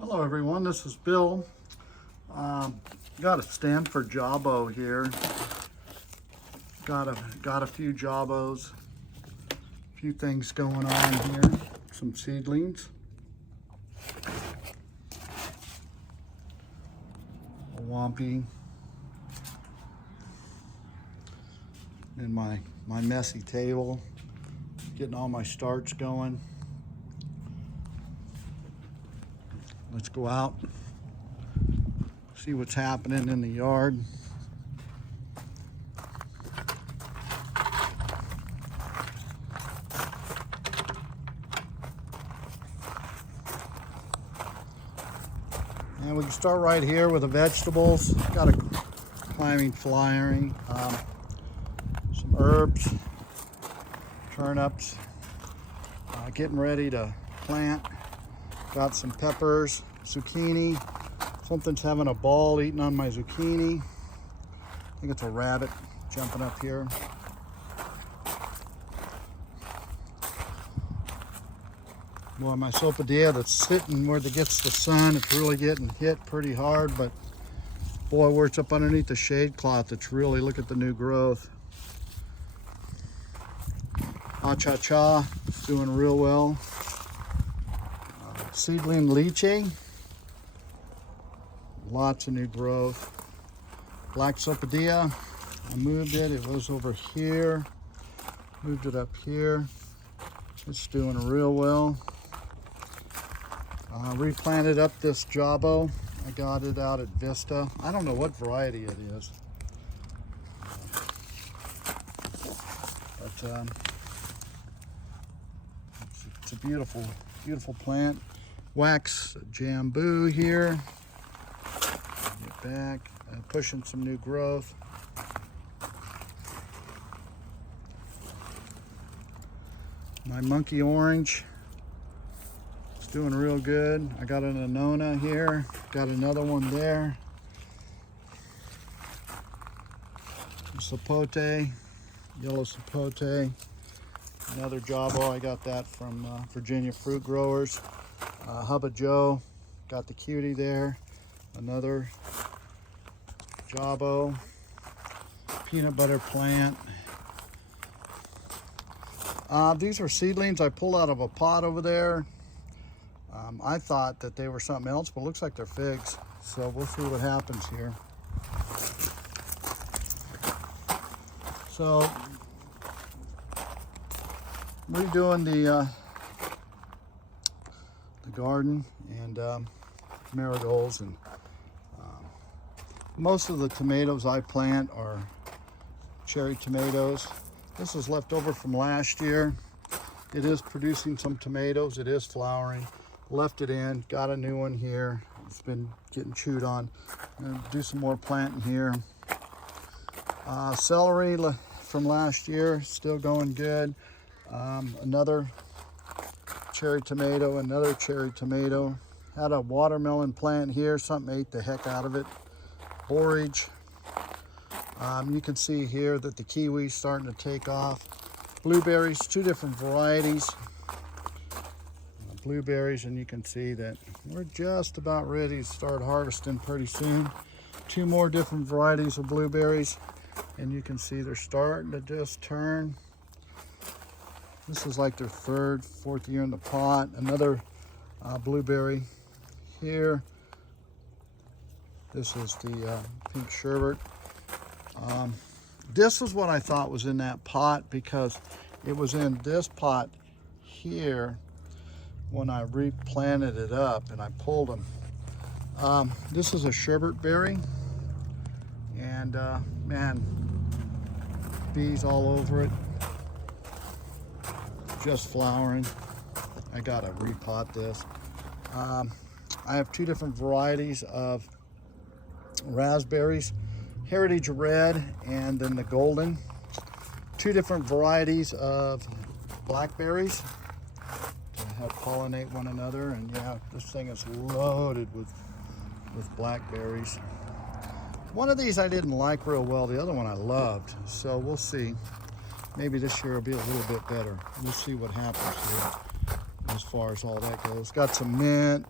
Hello everyone, this is Bill. Got a Stanford Jawbo here. Got a few Jawbos, a few things going on here. Some seedlings. A Wampy. And my messy table. Getting all my starts going. Let's go out, see what's happening in the yard. And we can start right here with the vegetables. Got a climbing flowering, some herbs, turnips, getting ready to plant. Got some peppers, zucchini. Something's having a ball eating on my zucchini. I think it's a rabbit jumping up here. Boy, my Sopadea that's sitting where it gets the sun, it's really getting hit pretty hard, but boy, where it's up underneath the shade cloth, it's really, look at the new growth. Acha-cha, doing real well. Seedling lychee, lots of new growth. Black Sopadea, I moved it. It was over here. Moved it up here. It's doing real well. Replanted up this Jawbo. I got it out at Vista. I don't know what variety it is, but it's a beautiful plant. Wax Jambu here. Get back, pushing some new growth. My monkey orange is doing real good. I got an Annona here. Got another one there. Sapote, yellow sapote. Another Jawbo. I got that from Virginia Fruit Growers. Hubba Joe, got the cutie there. Another Jawbo, peanut butter plant. These are seedlings I pulled out of a pot over there. I thought that they were something else, but it looks like they're figs. So we'll see what happens here. So redoing the garden and marigolds, and most of the tomatoes I plant are cherry tomatoes. This is left over from last year. It is producing some tomatoes. It is flowering. Left it in, got a new one here. It's been getting chewed on. I'm gonna do some more planting here. Celery from last year, still going good. Another cherry tomato, another cherry tomato. Had a watermelon plant here, something ate the heck out of it. Borage. You can see here that the kiwi's starting to take off. Blueberries, two different varieties. Blueberries, and you can see that we're just about ready to start harvesting pretty soon. Two more different varieties of blueberries, and you can see they're starting to just turn. This is like their third, fourth year in the pot. Another blueberry here. This is the pink sherbet. This is what I thought was in that pot, because it was in this pot here when I replanted it up and I pulled them. This is a sherbet berry, and man, bees all over it. Just flowering. I gotta repot this. I have two different varieties of raspberries, Heritage Red and then the Golden. Two different varieties of blackberries to help pollinate one another. And yeah, this thing is loaded with blackberries. One of these I didn't like real well, the other one I loved. So we'll see. Maybe this year will be a little bit better. We'll see what happens here as far as all that goes. Got some mint,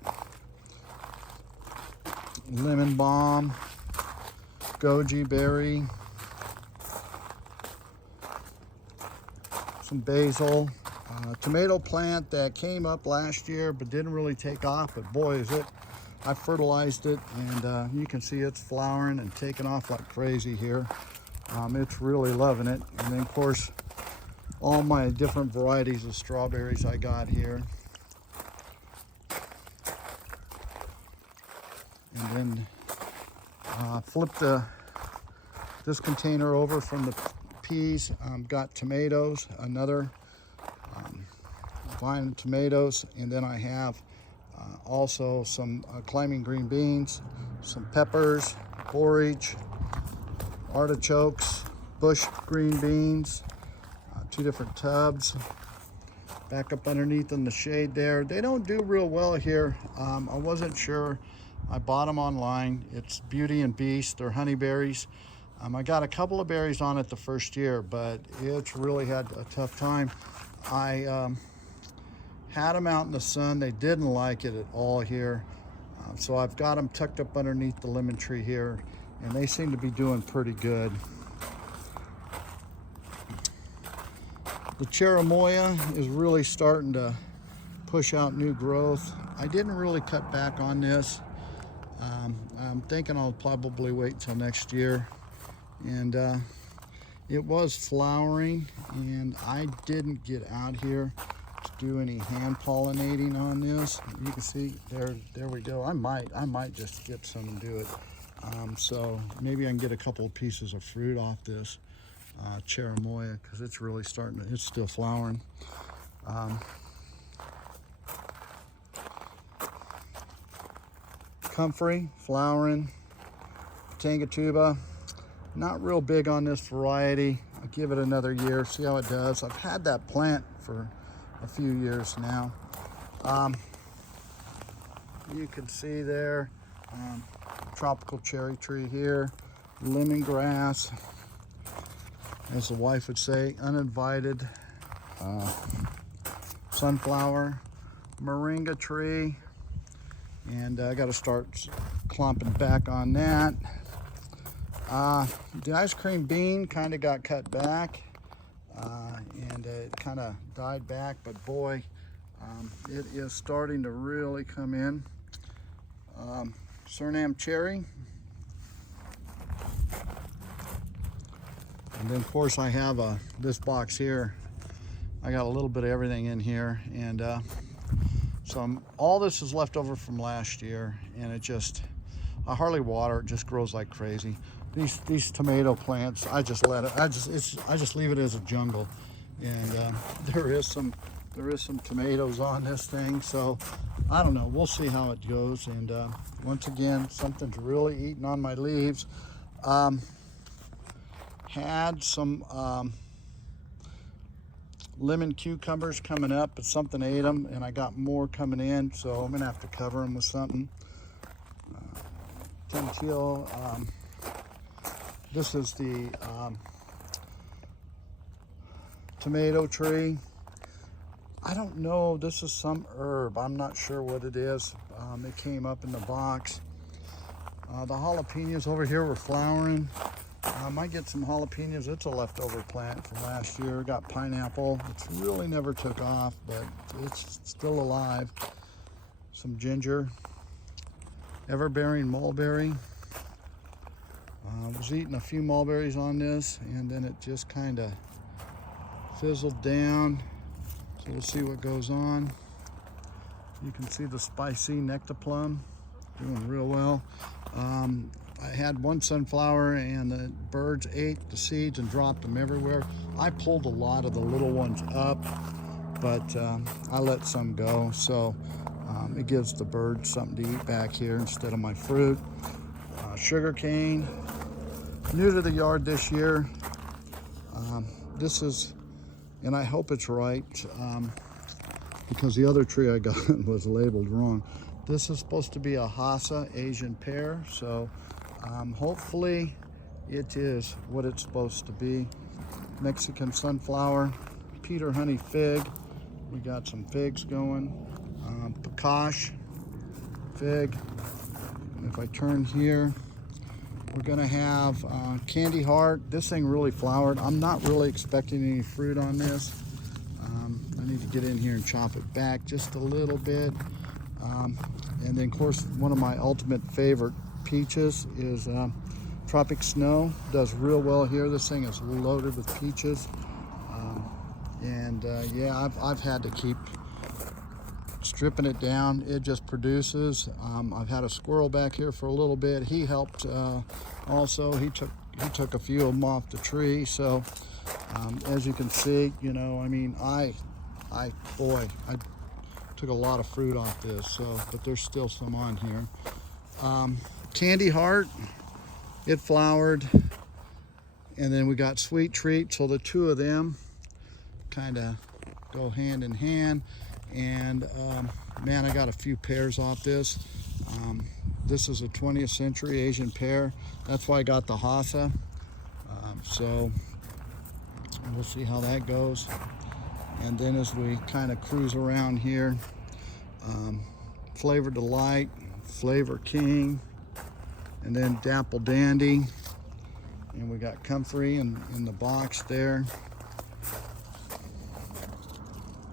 lemon balm, goji berry, some basil, tomato plant that came up last year but didn't really take off, but boy is it, I fertilized it, and you can see it's flowering and taking off like crazy here. It's really loving it. And then of course all my different varieties of strawberries I got here. And then flip this container over from the peas. Got tomatoes, another vine of tomatoes, and then I have also some climbing green beans, some peppers, borage, artichokes, bush green beans, 2 different tubs. Back up underneath in the shade there. They don't do real well here. I wasn't sure. I bought them online. It's Beauty and Beast. They're honeyberries. I got a couple of berries on it the first year, but it's really had a tough time. I had them out in the sun. They didn't like it at all here. So I've got them tucked up underneath the lemon tree here, and they seem to be doing pretty good. The cherimoya is really starting to push out new growth. I didn't really cut back on this. I'm thinking I'll probably wait till next year. And it was flowering, and I didn't get out here to do any hand pollinating on this. You can see there we go. I might just get some and do it. So maybe I can get a couple of pieces of fruit off this cherimoya, because it's really starting to, it's still flowering. Comfrey, flowering. Tangatuba, not real big on this variety. I'll give it another year, see how it does. I've had that plant for a few years now. You can see there, tropical cherry tree here, lemongrass, as the wife would say, uninvited, sunflower, moringa tree, and I got to start clomping back on that. The ice cream bean kind of got cut back, and it kind of died back, but boy, it is starting to really come in. Suriname cherry. And then of course I have this box here. I got a little bit of everything in here, and all this is left over from last year, and I hardly water it, just grows like crazy. These tomato plants, I just leave it as a jungle, and there is some tomatoes on this thing, so I don't know, we'll see how it goes. And once again, something's really eating on my leaves. Had some lemon cucumbers coming up, but something ate them, and I got more coming in, so I'm gonna have to cover them with something. Gentile, this is the tomato tree. I don't know, this is some herb, I'm not sure what it is. It came up in the box. The jalapenos over here were flowering. I might get some jalapenos. It's a leftover plant from last year. Got pineapple. It's really never took off, but it's still alive. Some ginger. Everbearing mulberry. Was eating a few mulberries on this, and then it just kind of fizzled down. So we'll see what goes on. You can see the spicy nectarplum doing real well. I had one sunflower, and the birds ate the seeds and dropped them everywhere. I pulled a lot of the little ones up, but I let some go. So it gives the birds something to eat back here instead of my fruit. Sugar cane, new to the yard this year. This is, and I hope it's right, because the other tree I got was labeled wrong. This is supposed to be a Hassa Asian pear, so hopefully it is what it's supposed to be. Mexican sunflower, Peter honey fig. We got some figs going. Pakash fig. And if I turn here, we're gonna have Candy Heart. This thing really flowered. I'm not really expecting any fruit on this. I need to get in here and chop it back just a little bit. And then, of course, one of my ultimate favorite peaches is Tropic Snow. Does real well here. This thing is loaded with peaches. Yeah, I've had to keep stripping it down. It just produces. I've had a squirrel back here for a little bit. He helped also. He took a few of them off the tree. So as you can see, you know, I mean, I took a lot of fruit off this. So, but there's still some on here. Candy Heart, it flowered, and then we got Sweet Treat. So the two of them kind of go hand in hand. And man, I got a few pears off this. This is a 20th century Asian pear. That's why I got the Hassa. So we'll see how that goes. And then as we kind of cruise around here, Flavor Delight, Flavor King, and then Dapple Dandy. And we got Comfrey in the box there.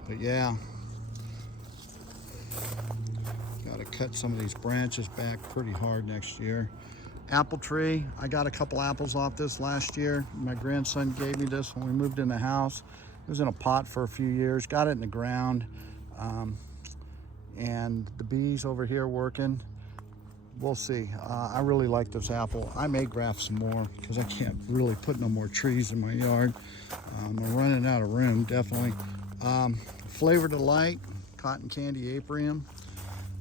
But yeah, got to cut some of these branches back pretty hard next year. Apple tree, I got a couple apples off this last year. My grandson gave me this when we moved in the house. It was in a pot for a few years, got it in the ground. And the bees over here working. We'll see. I really like this apple. I may graft some more because I can't really put no more trees in my yard. I'm running out of room, definitely. Flavor Delight, Cotton Candy Apiarium.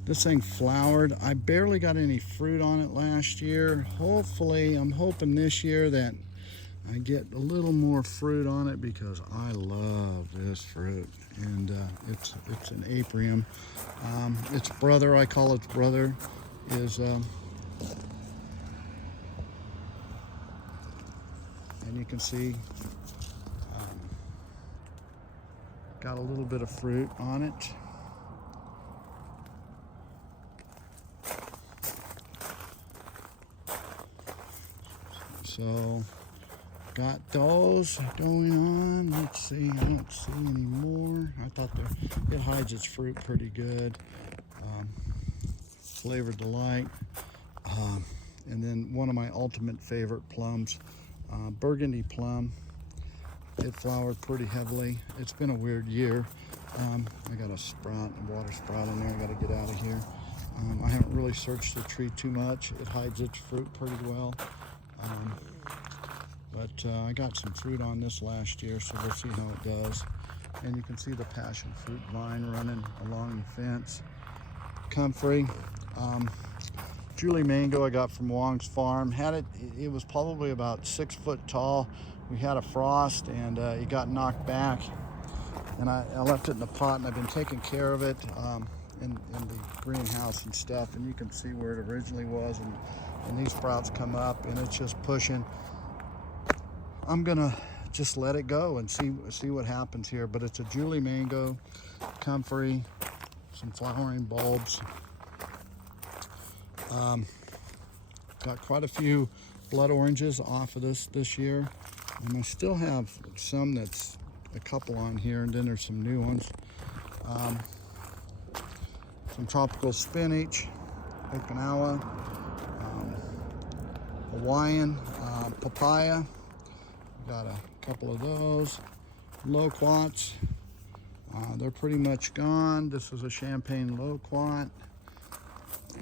This thing flowered. I barely got any fruit on it last year. Hopefully, I'm hoping this year that I get a little more fruit on it because I love this fruit. And it's an apiarium. Its brother, I call its brother, is and you can see got a little bit of fruit on it. So got those going on. Let's see, I don't see any more. I thought it hides its fruit pretty good. Flavor Delight. And then one of my ultimate favorite plums, Burgundy Plum. It flowered pretty heavily. It's been a weird year. I got a water sprout in there. I got to get out of here. I haven't really searched the tree too much. It hides its fruit pretty well. But I got some fruit on this last year, so we'll see how it does. And you can see the passion fruit vine running along the fence. Comfrey. Julie Mango I got from Wong's Farm. It was probably about 6 foot tall. We had a frost and it got knocked back. And I left it in a pot, and I've been taking care of it in the greenhouse and stuff. And you can see where it originally was, and these sprouts come up, and it's just pushing. I'm gonna just let it go and see what happens here. But it's a Julie Mango, Comfrey, some flowering bulbs. Got quite a few blood oranges off of this year, and I still have some that's a couple on here, and then there's some new ones. Some tropical spinach, Okinawa, Hawaiian papaya. Got a couple of those. Loquats, they're pretty much gone. This is a champagne loquat.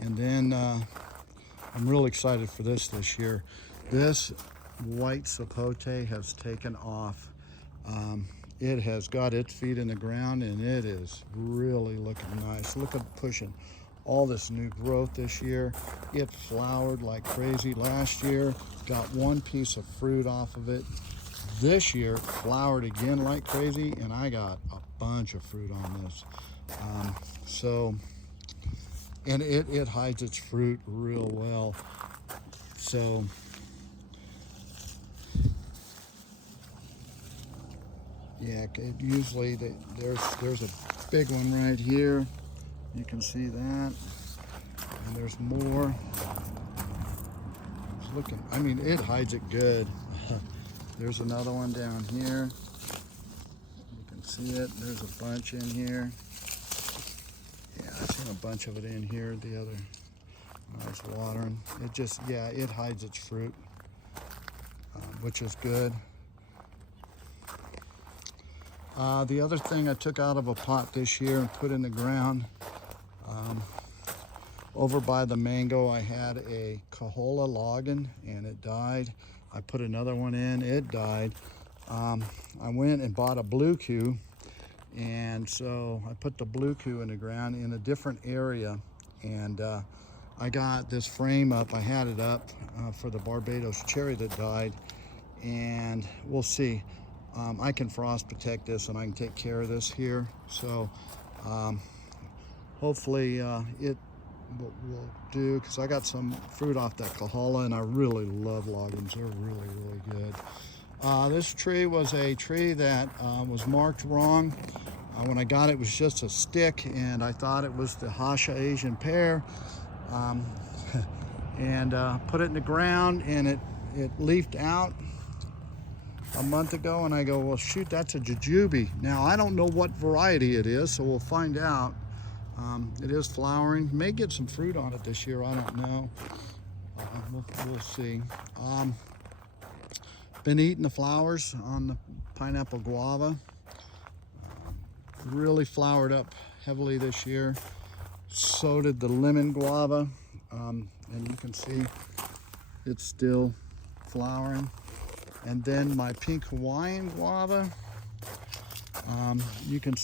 And then I'm real excited for this year. This white sapote has taken off. It has got its feet in the ground, and it is really looking nice. Look at pushing all this new growth this year. It flowered like crazy last year. Got one piece of fruit off of it. This year, it flowered again like crazy, and I got a bunch of fruit on this. And it hides its fruit real well. So yeah, usually there's a big one right here. You can see that. And there's more. It's looking, I mean, it hides it good. There's another one down here. You can see it. There's a bunch in here. Yeah, I've seen a bunch of it in here. The other, nice watering. It just, yeah, it hides its fruit, which is good. The other thing I took out of a pot this year and put in the ground, over by the mango, I had a Cahola Logan and it died. I put another one in, it died. I went and bought a Blue Q, and so I put the Blue Q in the ground in a different area, and I got this frame up. I had it up for the Barbados cherry that died, and we'll see. I can frost protect this and I can take care of this here. So hopefully it will do, because I got some fruit off that Cahola, and I really love Logans. They're really, really good. This tree was a tree that was marked wrong. When I got it, it was just a stick, and I thought it was the Hasha Asian pear. And put it in the ground, and it leafed out a month ago, and I go, well, shoot, that's a jujube. Now, I don't know what variety it is, so we'll find out. It is flowering. May get some fruit on it this year, I don't know. We'll see. Been eating the flowers on the pineapple guava. Really flowered up heavily this year. So did the lemon guava. And you can see it's still flowering. And then my pink Hawaiian guava, you can